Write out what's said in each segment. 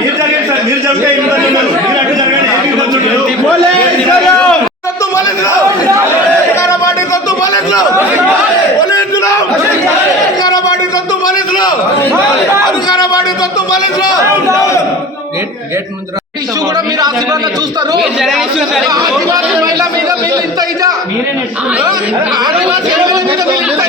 మీరు జరగండి సార్ మీరు జరిగితే ఇబ్బంది ఉండదు మీరు అటు జరగండి ఏమి ఇబ్బంది ఉండదు కొత్త పోలీసులు అధికార పార్టీ కొత్త పోలీసులు పోలీసులు అధికార పార్టీ కొత్త పోలీసులు! అధికార పార్టీ కొత్త పోలీసులు! ఇష్యూ కూడా మీరు ఆశీర్వాదంగా చూస్తారు. ఆదివాసీ మహిళ మీద మీరు ఇంత ఇదా ఆదివాసీ మహిళ మీద మీరు ఇంత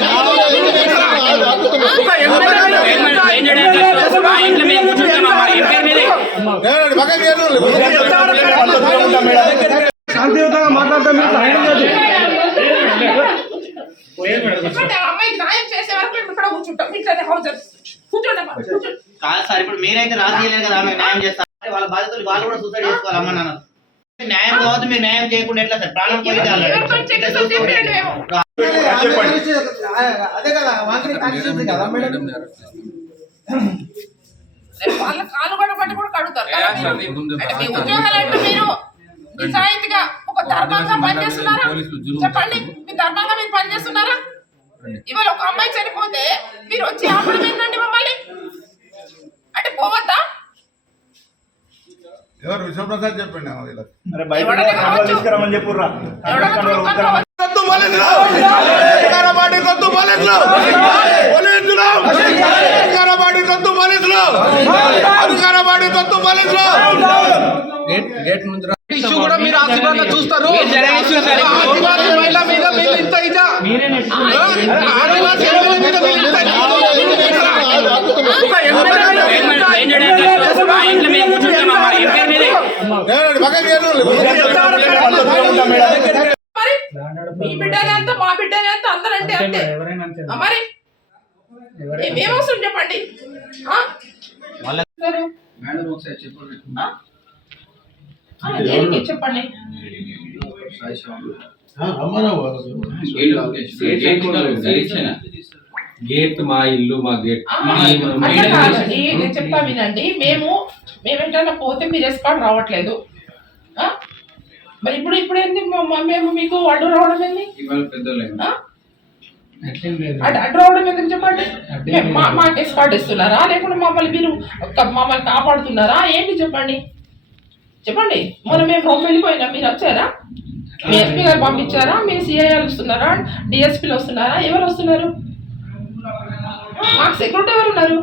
శాంతియుతంగా మాట్లాడతాం మీరు హ్యాండిల్ చేయదు చెప్పండి, ఆ అమ్మాయికి న్యాయం చేసే వరకు మేము ఇక్కడ కూర్చుంటాం ఇట్లనే హౌజర్ కూర్చోండి అమ్మా, కూర్చోండి కాదు సార్ ఇప్పుడు మీరైతే రాజకీయాలేదు కదా ఆమె న్యాయం చేస్తారు వాళ్ళ బాధితులు వాళ్ళు కూడా సూసైడ్ చేసుకోవాలి అమ్మ నాన్న. న్యాయం కావద్దు మీరు న్యాయం చేయకుండా ఎట్లా సార్? ప్రాణం పోయింది అదే కదా వాళ్ళ కాలు కూడా పట్టి కూడా కడుగుతారు మీ ఉద్యోగాలు అంటే మీరు నిజాయితీగా ఒక ధర్మంగా పనిచేస్తున్నారా? చెప్పండి. మీ ధర్మంగా మీరు పనిచేస్తున్నారా? ఇవాళ ఒక అమ్మాయి చనిపోతే మీరు వచ్చి ఆపడం ఏంటండి మమ్మల్ని? అంటే పోవద్దా? ఎవరు విశ్వప్రసాద్ చెప్పండి చెప్పుర్రా. అధికార పార్టీ కొత్త పోలీసులు పోలీసులు అధికార పార్టీ కొత్త పోలీసులు అధికార పార్టీ కొత్త పోలీసులు ఇష్యూ కూడా మీరు ఆశీర్వాదంగా చూస్తారు ఆదివాసీ మహిళ మీద మీరు ఇంత ఇదా ఆదివాసీ మహిళ మీద మీరు ఇంత ఇదా? ఒక ఎమ్మెల్యే మీద ఇంత నేను పక్కకి చేరు మరి మీ బిడ్డనే అంత అందరంటే అంతే ఆ, మరి. అవసరం చెప్పండి? చెప్పండి. గేట్ మా ఇల్లు మా గేట్. చెప్తా వినండి. మేము మేము ఎట్లా పోతే మీరు ఎస్కాట్ రావట్లేదు. ఆ? మరి ఇప్పుడు ఇప్పుడు ఏంది? మేము మీకు అడ్డు రావడం ఏంది? ఇవాళ పెద్దోళ్ళే ఆ? అడ్డు రావడం ఎందుకు చెప్పండి. మాకు ఎస్కాట్ ఇస్తున్నారా లేకుంటే మమ్మల్ని మీరు మమ్మల్ని కాపాడుతున్నారా? ఏంటి చెప్పండి? చెప్పండి. మొన్న మేము వెళ్ళిపోయినా. మీరు వచ్చారా? మీ ఎస్పీ గారు పంపించారా? మీ సిఐఆర్ వస్తున్నారా? డిఎస్పీలు వస్తున్నారా? ఎవరు వస్తున్నారు? మాకు సెక్యూరిటీ ఎవరు ఉన్నారు?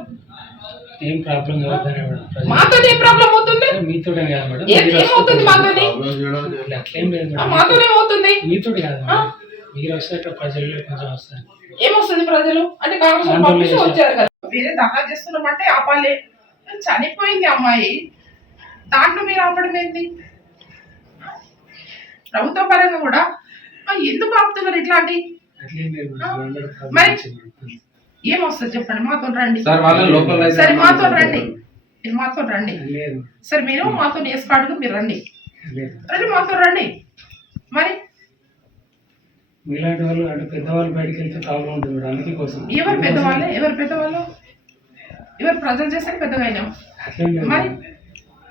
ఏం ప్రాబ్లం కావద్దని మేడం. మాతో ఏం ప్రాబ్లం అవుతుంది? మీతోనే కాదు మేడం. ఏం ఏమవుతుంది మాతోని అట్లా అట్లేం లేదు ఆ, మేడం మాతోనే ఏమవుతుంది మీతోటి కాదు ఆ? మేడం. మీరు వస్తే ప్రజలు కొంచెం వస్తారు. ఏమొస్తుంది ప్రజలు? అంటే కాంగ్రెస్. వచ్చారు కదా. వేరే దహా చేస్తున్నామంటే ఆపాలి. చనిపోయింది అమ్మాయి. దాంట్లో మీరు ఆపడం ఏంటి ప్రభుత్వ పరంగా కూడా. ఎందుకు ఆపుతున్నారు ఇట్లాంటి? మరి? ఏమొస్తుంది చెప్పండి? మాతో రండి. సార్ వాళ్ళ లోకల్ సరే మాతో రండి. మీరు మాతో రండి. లేదు. సరే మీరు మాతో వేసుకోవడానికి మీరు రండి. లేదు. రండి మాతో రండి. మరి? మీలాంటి వాళ్ళు అంటే పెద్దవాళ్ళు బయటకు వెళ్తే ప్రాబ్లం ఉంటుంది మేడం అందుకే కోసం. ఎవరు పెద్దవాళ్ళే? ఎవరు పెద్దవాళ్ళు? ఎవరు ప్రజలు చేస్తే పెద్దగా అయినాం. మరి.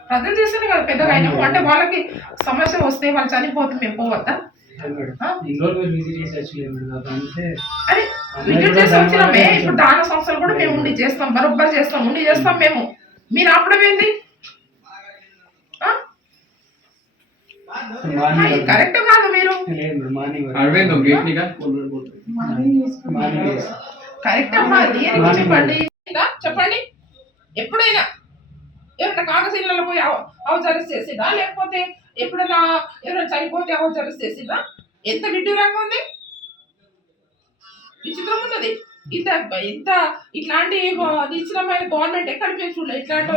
ప్రజలు చేస్తేనే కదా పెద్దగా అయినాం. అంటే వాళ్ళకి సమస్య వస్తే వాళ్ళు చనిపోతే మేము పోవద్దా? అరే విజిట్ చేసి వచ్చినామే ఇప్పుడు దాన సంస్థలు కూడా మేము ఉండి చేస్తాం బరోబ్బర్ చేస్తాం ఉండి చేస్తాం మేము. మీరు ఆపడం ఏంది? కరెక్ట్ కాదు మీరు. కరెక్ట్ అమ్మా దేనికి చెప్పండి? చెప్పండి. ఎప్పుడైనా ఎవరైనా కాకశీలలో పోయి అవ- అవసరం చేసిందా లేకపోతే ఎప్పుడైనా ఎవరైనా చనిపోతే అవసరం చేసిందా ఎంత విడ్డూరంగా ఉంది? విచిత్రం ఉన్నది ఇంత ఇంత ఇట్లాంటి నిశ్చితమైన గవర్నమెంట్ ఎక్కడ మేము చూడలేదు. ఇట్లాంటి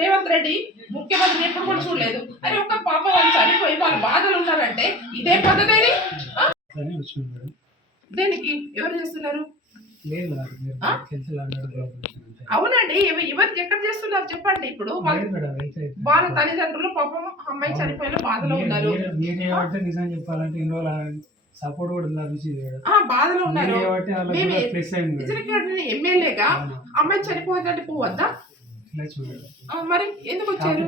రేవంత్ రెడ్డి ముఖ్యమంత్రి ఎప్పుడు కూడా చూడలేదు. అరే ఒక పాప వాళ్ళ అంటే ఇదే పద్ధతి అట్లనే వచ్చింది మేడం. దేనికి? ఎవరు చేస్తున్నారు? అవునండి ఎవ- ఎవరు ఎక్కడ చేస్తున్నారు చెప్పండి ఇప్పుడు? వాళ్ళ వాళ్ళ తల్లిదండ్రులు పాపం అమ్మాయి చనిపోయిన బాధలో ఉన్నారు. నిజం చెప్పాలంటే సపోర్ట్ కూడా బాధలో ఉన్నారు. మీరు ఎమ్మెల్యేగా అమ్మాయి చనిపోయిందంటే పోవద్దా? మరి ఎందుకు వచ్చారు?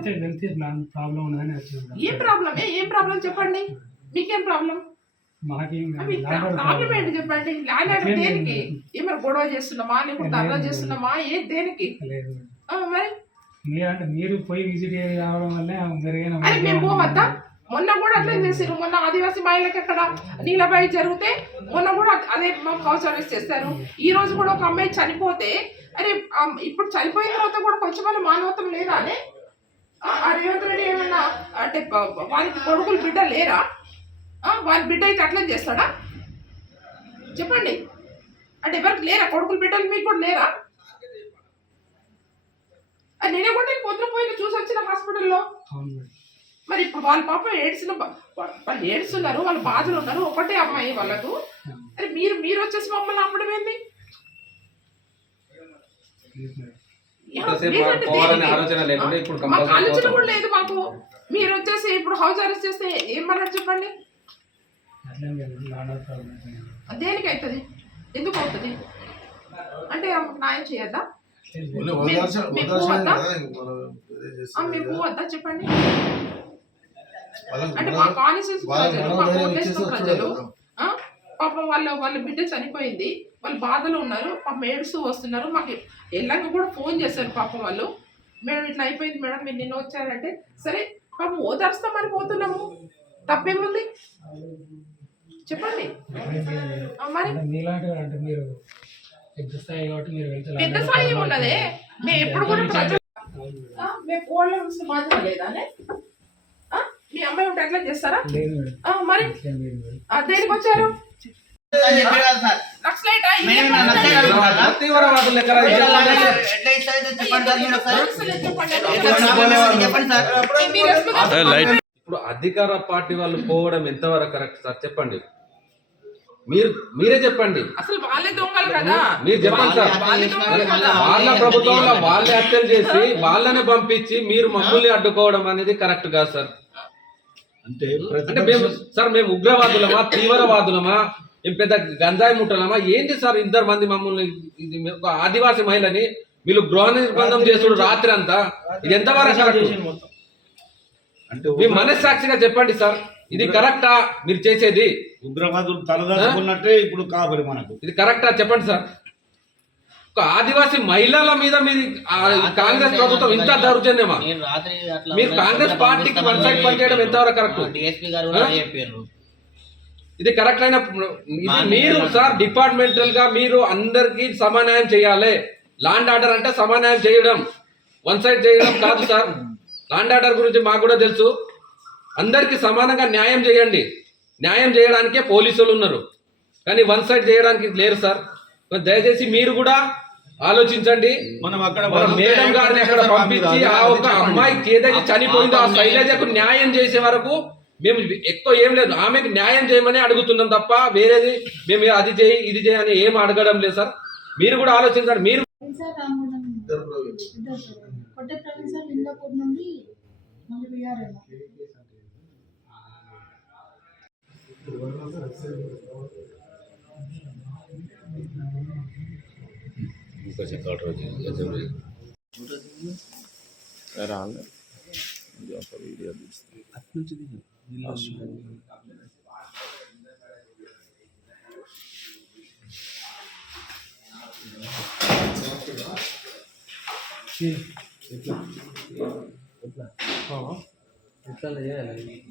ప్రాబ్లం ఉందని వచ్చింది మేడం ఏం ప్రాబ్లం ఏం ప్రాబ్లం చెప్పండి. మీకేం ప్రాబ్లం. ప్రాబ్లం ఏంటి చెప్పండి? లేదు దేనికి. ఏమైనా గొడవ చేస్తున్నామా? లేకుంటే అలా చేస్తున్నామా? ఏ దేనికి? ఆ, మరి? మీరంటే మీరు పోయి విజిట్ కావడం వల్లే మెరుగైన అరే మేము పోవద్దా? మొన్న కూడా అట్లే చేసారు మొన్న ఆదివాసీ మహిళలకు అక్కడ నీలబాయి జరిగితే మొన్న కూడా అదే మాకు హౌస్ అరెస్ట్ చేస్తారు. ఈ రోజు కూడా ఒక అమ్మాయి చనిపోతే అరే ఇప్పుడు చనిపోయిన తర్వాత కూడా కొంచెం మానవత్వం లేదా? అనే రేవంత్ రెడ్డి ఏమన్నా అంటే వానికి కొడుకులు బిడ్డ లేరా? వాని బిడ్డ అయితే అట్లా చేస్తాడా? చెప్పండి. అంటే ఎవరికి లేరా? కొడుకులు బిడ్డలు మీకు కూడా లేరా? నేనే కూడా నేను పొద్దున పోయిన చూసి వచ్చిన హాస్పిటల్లో. మరి ఇప్పుడు వాళ్ళ పాప ఏడ్చిన వాళ్ళు ఏడుస్తున్నారు వాళ్ళ బాధలు ఉన్నారు ఒకటే అమ్మాయి వాళ్ళకు. అరే మీరు మీరు వచ్చేసి మమ్మల్ని అమ్మడం ఏంది? ఆలోచన మాకు. కూడా లేదు మాకు. మీరు వచ్చేసి ఇప్పుడు హౌస్ అరెస్ట్ చేస్తే చెప్పండి ఆఫ్ ప్రాబ్లం అయితే దేనికి అవుతుంది ఎందుకు అవుతుంది? అంటే న్యాయం చేయొద్దా? మేము కదా. పోవద్దా చెప్పండి? అంటే మా కాన్స్టిట్యూన్స్ ప్రజలు మా ప్రజలు పాపం వాళ్ళ వాళ్ళ బిడ్డ చనిపోయింది. వాళ్ళు బాధలో ఉన్నారు. పాపం ఏడుస్తూ వస్తున్నారు. మాకు ఎల్లాక కూడా ఫోన్ చేశారు పాపం వాళ్ళు. మేడం ఇట్లా అయిపోయింది మేడం మీరు నిన్న వచ్చారంటే సరే పాపం ఓదార్స్తామని పోతున్నాము. తప్పేముంది? చెప్పండి. మరి మీరు పెద్ద స్థాయి మీరు ఉన్నదే. మేము ఎప్పుడు కూడా మేము కోళ్ళ మాత్రం లేదా అమ్మాయి ఉంటే ఎట్లా చేస్తారా? మరి అట్లేం దేనికి వచ్చారు? ఇప్పుడు అధికార పార్టీ వాళ్ళు పోవడం ఎంతవరకు కరెక్ట్ సార్? చెప్పండి. మీరు మీరే చెప్పండి. అసలు వాళ్ళే దొంగలు కదా. మీరు చెప్పండి సార్. వాళ్ళ ప్రభుత్వంలో వాళ్ళే హత్యలు చేసి వాళ్ళని పంపించి మీరు మమ్మల్ని అడ్డుకోవడం అనేది కరెక్ట్ కాదు సార్. అంటే అంటే మేము సార్ మేము ఉగ్రవాదులమా తీవ్రవాదులమా మేము పెద్ద గంజాయి ముట్టలమా ఏంటి సార్ ఇద్దరు మంది మమ్మల్ని ఇది ఒక ఆదివాసీ మహిళని వీళ్ళు గృహ నిర్బంధం చేసుడు రాత్రి అంతా? ఇది ఎంతవరకు అంటే మీ మనస్సాక్షిగా చెప్పండి సార్. ఇది కరెక్టా మీరు చేసేది? ఉగ్రవాదులు తలదాచుకున్నట్టే ఇప్పుడు కాబరి మనకు. ఇది కరెక్టా? చెప్పండి సార్. ఒక ఆదివాసీ మహిళల మీద మీరు కాంగ్రెస్ ప్రభుత్వం ఇంత దౌర్జన్యమా? మీరు కాంగ్రెస్ పార్టీకి వన్ సైడ్ పనిచేయడం ఎంతవరకు కరెక్ట్? ఇది కరెక్ట్ అయిన ఇది మీరు సార్ డిపార్ట్మెంటల్గా మీరు అందరికి సమన్వయం చేయాలి. లాండ్ ఆర్డర్ అంటే సమన్వయం చేయడం. వన్ సైడ్ చేయడం కాదు సార్. లాండ్ ఆర్డర్ గురించి మాకు కూడా తెలుసు. అందరికి సమానంగా న్యాయం చేయండి. న్యాయం చేయడానికే పోలీసులు ఉన్నారు. కానీ వన్ సైడ్ చేయడానికి లేరు సార్. దయచేసి మీరు కూడా ఆలోచించండి. మనం అక్కడ మేడం గారిని అక్కడ పంపించి ఆ ఒక అమ్మాయికి ఏదైతే చనిపోయిందో ఆ శైలజకు న్యాయం చేసే వరకు మేము ఎక్కువ ఏం లేదు. ఆమెకు న్యాయం చేయమని అడుగుతున్నాం తప్ప వేరేది మేము అది చేయి ఇది చేయి అని ఏం అడగడం లేదు సార్. మీరు కూడా ఆలోచించండి. మీరు సార్ రామగుండం ఇద్దరు ప్రవీణ్. ఇద్దరు సార్ కొట్టే ప్రవీణ్ సార్ లింగాపూర్ నుండి మళ్ళీ విఆర్ఎల్ ఎట్లా చేయాలి